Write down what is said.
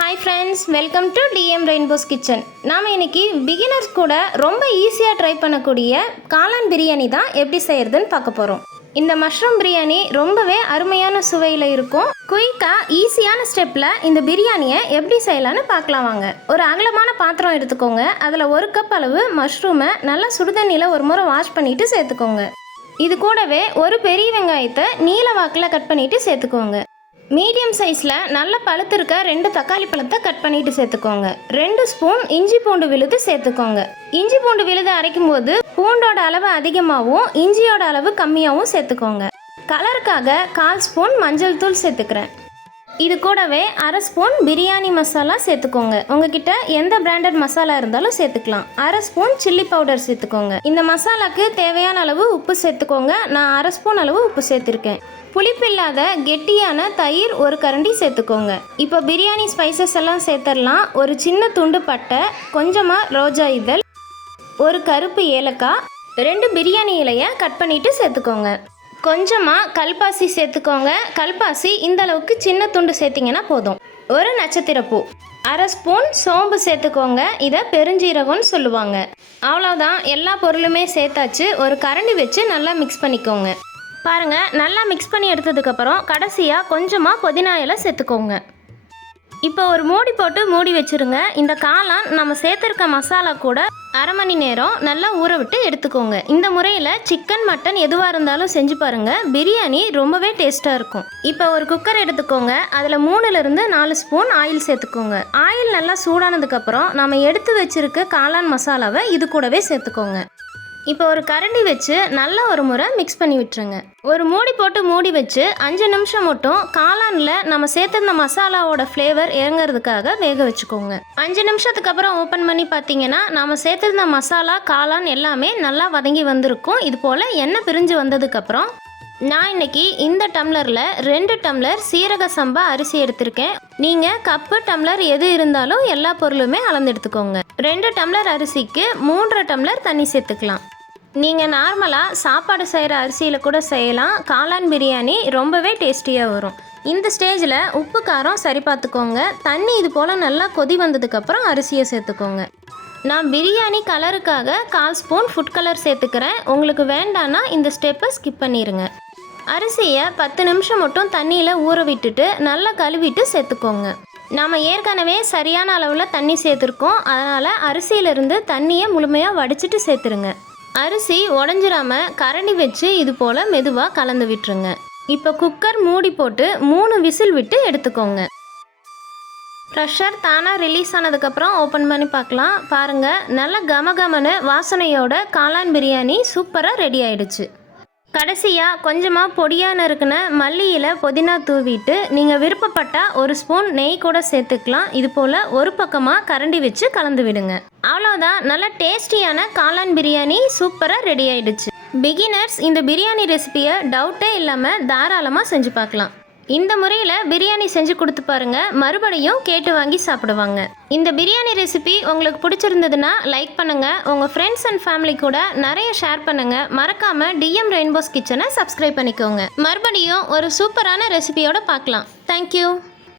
Hi friends welcome to TM rainbows kitchen நாம் இன்னைக்கு beginners கூட ரொம்ப ஈஸியாக ட்ரை பண்ணக்கூடிய காளான் பிரியாணி தான் எப்படி செய்கிறதுன்னு பார்க்க போகிறோம் இந்த மஷ்ரூம் பிரியாணி ரொம்பவே அருமையான சுவையில் இருக்கும். குயிக்காக ஈஸியான ஸ்டெப்பில் இந்த பிரியாணியை எப்படி செய்யலான்னு பார்க்கலாம் வாங்க. ஒரு அகலமான பாத்திரம் எடுத்துக்கோங்க. அதில் ஒரு கப் அளவு மஷ்ரூமை நல்லா சுடுதண்ணியில் ஒரு முறை வாஷ் பண்ணிவிட்டு சேர்த்துக்கோங்க. இது கூடவே ஒரு பெரிய வெங்காயத்தை நீல வாக்கில் கட் பண்ணிட்டு சேர்த்துக்கோங்க. மீடியம் சைஸில் நல்ல பழுத்து இருக்க ரெண்டு தக்காளி பழத்தை கட் பண்ணிட்டு சேர்த்துக்கோங்க. ரெண்டு ஸ்பூன் இஞ்சி பூண்டு விழுது சேர்த்துக்கோங்க. இஞ்சி பூண்டு விழுது அரைக்கும் போது பூண்டோட அளவு அதிகமாகவும் இஞ்சியோட அளவு கம்மியாகவும் சேர்த்துக்கோங்க. கலருக்காக கால் ஸ்பூன் மஞ்சள் தூள் சேர்த்துக்கிறேன். இது கூடவே அரை ஸ்பூன் பிரியாணி மசாலா சேர்த்துக்கோங்க. உங்ககிட்ட எந்த பிராண்டட் மசாலா இருந்தாலும் சேர்த்துக்கலாம். அரை ஸ்பூன் சில்லி பவுடர் சேர்த்துக்கோங்க. இந்த மசாலாக்கு தேவையான அளவு உப்பு சேர்த்துக்கோங்க. நான் அரை ஸ்பூன் அளவு உப்பு சேர்த்துருக்கேன். புளிப்பில்லாத கெட்டியான தயிர் ஒரு கரண்டி சேர்த்துக்கோங்க. இப்போ பிரியாணி ஸ்பைசஸ் எல்லாம் சேர்த்துடலாம் ஒரு சின்ன துண்டு பட்டை கொஞ்சமாக ரோஜா இதழ் ஒரு கருப்பு ஏலக்காய் ரெண்டு பிரியாணி இலையை கட் பண்ணிவிட்டு சேர்த்துக்கோங்க. கொஞ்சமாக கல்பாசி சேர்த்துக்கோங்க. கல்பாசி இந்த அளவுக்கு சின்ன துண்டு சேர்த்திங்கன்னா போதும். ஒரு நட்சத்திரப்பூ. அரை ஸ்பூன் சோம்பு சேர்த்துக்கோங்க. இதை பெருஞ்சீரகம்னு சொல்லுவாங்க. அவ்வளோதான் எல்லா பொருளுமே சேர்த்தாச்சு. ஒரு கரண்டி வச்சு நல்லா மிக்ஸ் பண்ணிக்கோங்க. பாருங்கள் நல்லா மிக்ஸ் பண்ணி எடுத்ததுக்கப்புறம் கடைசியாக கொஞ்சமாக புதினா இலை சேர்த்துக்கோங்க. இப்போ ஒரு மூடி போட்டு மூடி வச்சிருங்க. இந்த காளான் நம்ம சேர்த்துருக்க மசாலா கூட அரை மணி நேரம் நல்லா ஊற விட்டு எடுத்துக்கோங்க. இந்த முறையில் சிக்கன் மட்டன் எதுவாக இருந்தாலும் செஞ்சு பாருங்கள் பிரியாணி ரொம்பவே டேஸ்ட்டாக இருக்கும். இப்போ ஒரு குக்கர் எடுத்துக்கோங்க. அதில் மூணுலேருந்து நாலு ஸ்பூன் ஆயில் சேர்த்துக்கோங்க. ஆயில் நல்லா சூடானதுக்கப்புறம் நம்ம எடுத்து வச்சிருக்க காளான் மசாலாவை இது கூடவே சேர்த்துக்கோங்க. இப்போ ஒரு கரண்டி வச்சு நல்லா ஒரு முறை மிக்ஸ் பண்ணி விட்டுருங்க. ஒரு மூடி போட்டு மூடி வச்சு அஞ்சு நிமிஷம் மட்டும் காளானில் நம்ம சேர்த்துருந்த மசாலாவோட ஃப்ளேவர் இறங்குறதுக்காக வேக வச்சுக்கோங்க. அஞ்சு நிமிஷத்துக்கு அப்புறம் ஓப்பன் பண்ணி பார்த்தீங்கன்னா நம்ம சேர்த்துருந்த மசாலா காளான் எல்லாமே நல்லா வதங்கி வந்திருக்கும். இது போல் எண்ணெய் பிரிஞ்சு வந்ததுக்கப்புறம் நான் இன்னைக்கு இந்த டம்ளரில் ரெண்டு டம்ளர் சீரக சம்பா அரிசி எடுத்திருக்கேன். நீங்கள் கப்பு டம்ளர் எது இருந்தாலும் எல்லா பொருளுமே அளந்து எடுத்துக்கோங்க. ரெண்டு டம்ளர் அரிசிக்கு மூன்றரை டம்ளர் தண்ணி சேர்த்துக்கலாம். நீங்கள் நார்மலாக சாப்பாடு செய்கிற அரிசியில் கூட செய்யலாம். காளான் பிரியாணி ரொம்பவே டேஸ்டியாக வரும். இந்த ஸ்டேஜில் உப்பு காரம் சரி பார்த்துக்கோங்க. தண்ணி இது போல் நல்லா கொதி வந்ததுக்கப்புறம் அரிசியை சேர்த்துக்கோங்க. நான் பிரியாணி கலருக்காக கால் ஸ்பூன் ஃபுட் கலர் சேர்த்துக்கிறேன். உங்களுக்கு வேண்டான்னா இந்த ஸ்டெப்பை ஸ்கிப் பண்ணிடுங்க அரிசியை பத்து நிமிஷம் மட்டும் தண்ணியில் ஊற விட்டுட்டு நல்லா கழுவிட்டு சேர்த்துக்கோங்க. நாம் ஏற்கனவே சரியான அளவில் தண்ணி சேர்த்துருக்கோம். அதனால் அரிசியிலிருந்து தண்ணியை முழுமையாக வடிச்சிட்டு சேர்த்துருங்க. அரிசி உடஞ்சிராம கரண்டி வச்சு இது போல் மெதுவாக கலந்து விட்டுருங்க. இப்போ குக்கர் மூடி போட்டு மூணு விசில் விட்டு எடுத்துக்கோங்க. ப்ரெஷர் தானாக ரிலீஸ் ஆனதுக்கப்புறம் ஓப்பன் பண்ணி பார்க்கலாம். பாருங்கள் நல்ல கமகமனு வாசனையோட காளான் பிரியாணி சூப்பராக ரெடி ஆயிடுச்சு. கடைசியாக கொஞ்சமாக பொடியாக நறுக்குன மல்லியில் புதினா தூவிட்டு நீங்கள் விருப்பப்பட்டால் ஒரு ஸ்பூன் நெய் கூட சேர்த்துக்கலாம். இது போல் ஒரு பக்கமாக கரண்டி வச்சு கலந்து விடுங்க. அவ்வளோதான் நல்ல டேஸ்டியான காளான் பிரியாணி சூப்பராக ரெடி ஆயிடுச்சு. பிகினர்ஸ் இந்த பிரியாணி ரெசிபியை டவுட்டே இல்லாமல் தாராளமாக செஞ்சு பார்க்கலாம். இந்த முறையில் பிரியாணி செஞ்சு கொடுத்து பாருங்க. மறுபடியும் கேட்டு வாங்கி சாப்பிடுவாங்க. இந்த பிரியாணி ரெசிபி உங்களுக்கு பிடிச்சிருந்ததுன்னா லைக் பண்ணுங்க. உங்க ஃப்ரெண்ட்ஸ் அண்ட் ஃபேமிலி கூட நிறைய ஷேர் பண்ணுங்க. மறக்காம டிஎம் ரெயின்போஸ் கிச்சனை சப்ஸ்கிரைப் பண்ணிக்கோங்க. மறுபடியும் ஒரு சூப்பரான ரெசிபியோட பார்க்கலாம். தேங்க்யூ